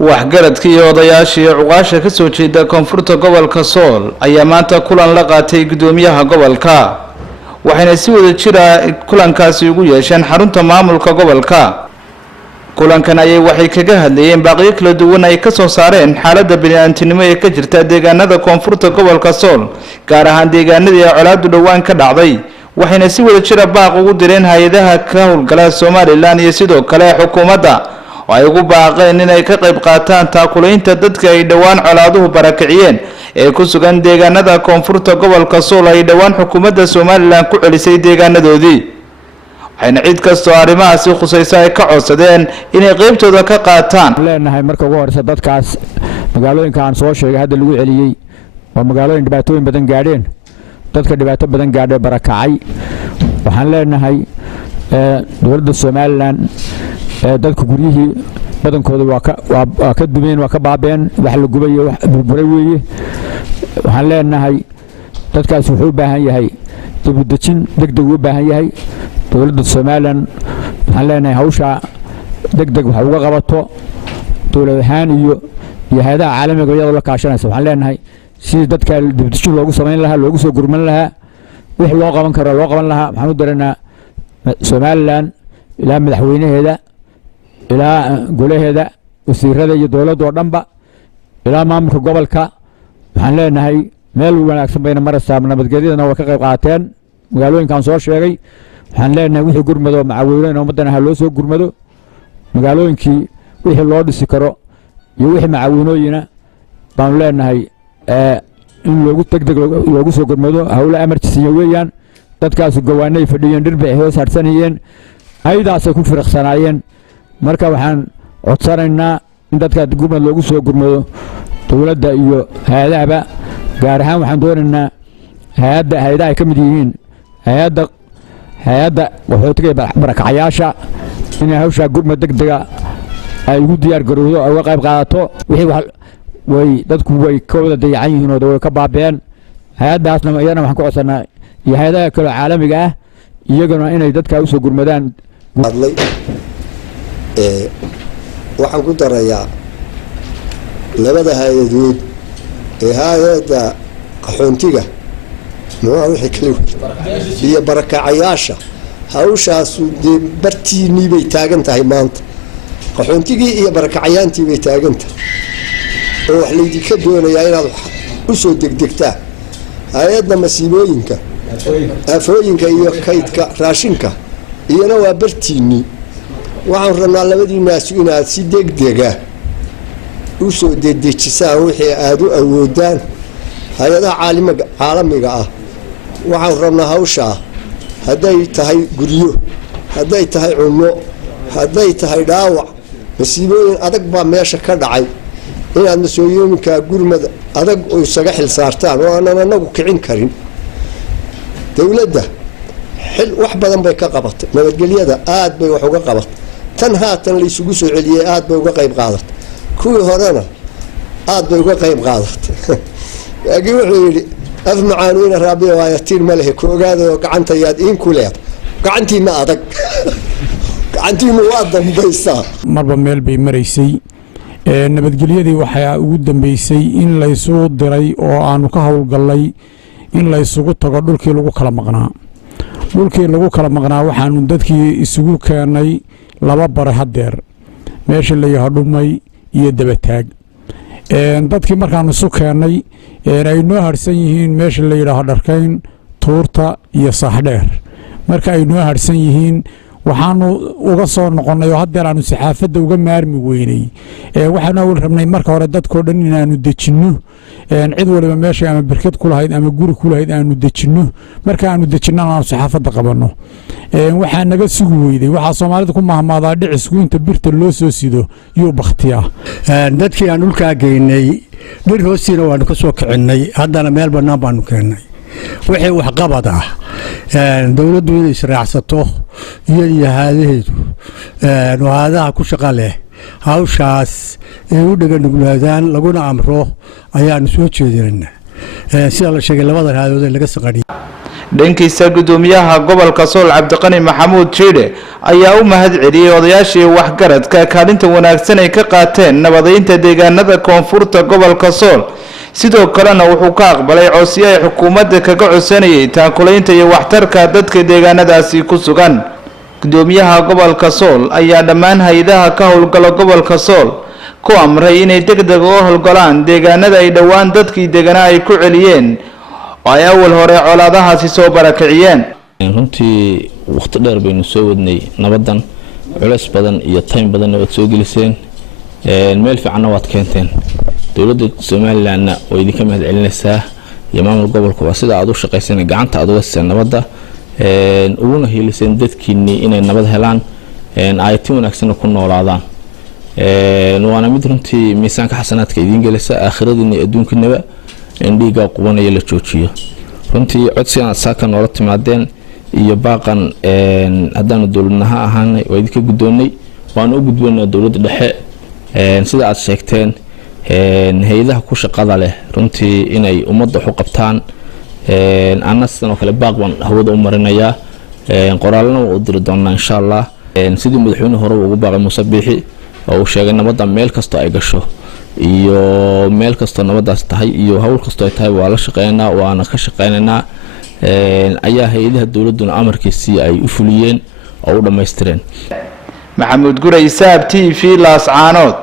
waxgaradka iyo odayaashii cuqaasha ka soo jeeda koonfurta gobolka Sool ayaa maanta kulan la qaatay gudoomiyaha gobolka waxayna si wada jira kulankaasi ugu yeesheen xarunta maamulka gobolka kulankan ayay waxay kaga hadlayeen baaqiyo kala duwan ay ka soo saareen xaaladda bini'aadantinimo ee ka jirta deegaanada koonfurta gobolka Sool gaar ahaan deegaanadii colaadu dhawaan ka dhacday waxayna si wada jira baaq ugu direen hay'adaha ka howlgala Soomaaliland iyo sidoo kale xukuumadda ay ugu baaqeen inay ka qayb qaataan taakulaynta dadka ay dhawaan colaaduhu barakiciyeen ee ku sugan deegaanada koonfurta gobolka Sool ay dhawaan xukuumadda Soomaaliland ku celisay deegaanadoodii waxayna cid kasta arrimahaasi khusaysa ay ka codsadeen inay qaybtooda ka qaataan leenahay marka ugu horeysa dadkaas magaalooyinka aan soo sheegay hadda lagu celiyay waa magaalooyin dhibaatooyin badan gaadheen dadka dhibaato badan gaadhay barakacay waxaan leenahay dowladda Soomaaliland dadka guryihii badankooda waa ka dumeen waa ka baabeen wax la gubay wax burburay weeye waxaan leenahay dadkaas wuxuu u baahan yahay dibadajin degdeg u baahan yahay dowladda Soomaaliland waxaan leenahay hawsha degdeg wax uga qabato dowlad ahaan iyo hay'adaha caalamiga iyadoo la kaashanaysa waxaan leenahay si dadka dibadajin loogu sameyn lahaa loogu soo gurman lahaa wix loo qaban karo loo qaban lahaa waxaan u dareynaa Soomaaliland ilaa madaxweynaheeda ilaa golaheeda wasiirada iyo dowladda oo dhanba ilaa maamulka gobolka waxaan leenahay meel wanaagsan bayna maraysaa nabadgelyadana way ka qayb qaateen magaalooyinkan soo sheegay waxaan leenahay wixii gurmado macaawinooyin ummadana ha loo soo gurmado magaalooyinkii wixii loo dhisi karo iyo wixii macaawinooyina baan leenahay in loogu degdeg loogu soo gurmado hawla emergency weeyaan dadkaas gowaanay fadhiyeen dhirbay hoos harsanayeen aydaasay ku firqsanaayeen marka waxaan codsanaynaa in dadka gurmad loogu soo gurmado dowladda iyo hay'adaha gaar ahaan waxaan doonaynaa hay'adaha ay ka mid yihiin hay'adda waxootiga barakacayaasha in hawsha gurmad degdega ay ugu diyaar garowdo ay uga qayb qaadato wixii way dadku way ka wada dayacan yihiin oo way ka baabeen hay'adaasna iyana waxaan ku codsanaa iyo hay'adaha kale caalamiga ah iyaguna inay dadka u soo gurmadaan waxaan ku darayaa labada hay'adood ee hay'adda qaxoontiga wixii kale iyo barakacayaasha hawshaas bartiinii bay taagan tahay maanta qaxoontigii iyo barakacayaantii bay taagan tahay oo wax laydinka doonayaa inaad u soo degdegtaa hay'adda masiibooyinka aafooyinka iyo kaydka raashinka iyana waa bartiinii waxaan rabnaa labadiinaas inaad si degdega u soo dedejisaan wixii aad u awoodaan hay'adaha caalamiga ah waxaan rabnaa hawshaa hadday tahay guryo hadday tahay cunno hadday tahay dhaawac masiibooyin adag baa meesha ka dhacay inaad masooyooyinka gurmad adag oo isaga xil saartaan oo aanan anagu kicin karin dowladda xil wax badan bay ka qabatay nabadgelyada aad bay wax uga qabatay tan haatan la isugu soo celiyay aad bay uga qayb qaadatay kuwii horena aad bay uga qayb qaadatay laakiin wuxuu yidhi af macaaniina raabiya waayatiin ma lehe koogaada oo gacanta yaad in ku leed gacantiina adag gacantiina waa dambaysaa marba meel bay maraysay nabadgelyadii waxaa ugu dambeysay in la isugu diray oo aanu ka howlgallay in la isugu tago dhulkii lagu kala maqnaa waxaanu dadkii isugu keenay laba bare hadeer meesha la yahay dhumay iyo dabataag dadkii markaanu isu keenay ay noo harsan yihiin meesha la yidhaaho dharkayn tuurta iyo saaxdheer marka ay noo harsan yihiin waxaanu uga soo noqonnay oo hadeer aanu saxaafadda uga maarmi weynay waxaanu awal rabnay marka hore dadkoo dhan inaanu dejinno cid waliba meesha ama barkad ku lahayd ama guri ku lahayd aanu dejinno marka aanu dejinana aanu saxaafadda qabanno waxaa naga sugi weyday waxaa soomaalida ku mahmaadaa dhicisku inta birta loo soo sido yuu bakhtiyaa dadkii aan dhulkaa geynay dhir hoostiina waanu ka soo kicinnay haddana meel bannaan baanu keennay wixii waxqabad ah dowladdu inay israacsato iyo haadaheedu hayadaha ku shaqa leh hawshaas ay u dhaganuglaadaan laguna amro ayaanu soo jeedinayna sida la sheegay labada hay'adood ee laga saqadhiyay dhankiisa gudoomiyaha gobolka Sool Cabdiqani Maxamuud Jiide ayaa u mahad celiyay odayaashii waxgaradka kaalinta wanaagsan ay ka qaateen nabadeynta deegaanada Koonfurta gobolka Sool sidoo kalena wuxuu ka aqbalay codsi ay xukuumadda kaga codsanayay taakulaynta iyo waxtarka dadka deegaanadaasi ku sugan gudoomiyaha gobolka Sool ayaa dhammaan hay'adaha ka howlgala gobolka Sool ku amray inay degdeg u howlgalaan deegaanada ay dhawaan dadkii deegaanada ay ku celiyeen oo ay awal hore colaadahaasi soo barakiciyeen runtii waqti dheer baynu soo wadnay nabadan culays badan iyo time badan oo soo geliseen meel fiican waad keenteen dawladda Soomaaliland oo idinka mahad celinaysaa iyo maamul gobolka waa sida aad u shaqayseen gacanta aad uga sii nabadda uguna heliseen dadkiinni inay nabad helaan ay tii wanaagsan ku noolaadaan waana mid runtii miisaanka xasanaadka idin gelisa aakhiradiina iyo adduunkiinaba in dhiiga qubanaya la joojiyo runtii codsigan saaka noola timaadeen iyo baaqan haddaanu dawladnaha ahaanay waa idinka guddoonnay waana u gudboonaa dawladda dhexe sida aad sheegteen hay'adaha ku shaqada leh runtii inay ummadda u qabtaan annasan oo kale baaq baan hawada u marinayaa qoraalna u diri doonaa insha Allah sidii madaxweynaha hore ugu baaqay Muuse Biixi oo sheegay nabadda meel kasta ay gasho iyo meel kasta nabadaas tahay iyo hawl kasta ay tahay waa la shaqeynaa waana ka shaqeynaynaa ayaa hay'adaha dawladuna amarkiisii ay u fuliyeen oo u dhameystireen Maxamuud Gurey Saab TV Laascaanood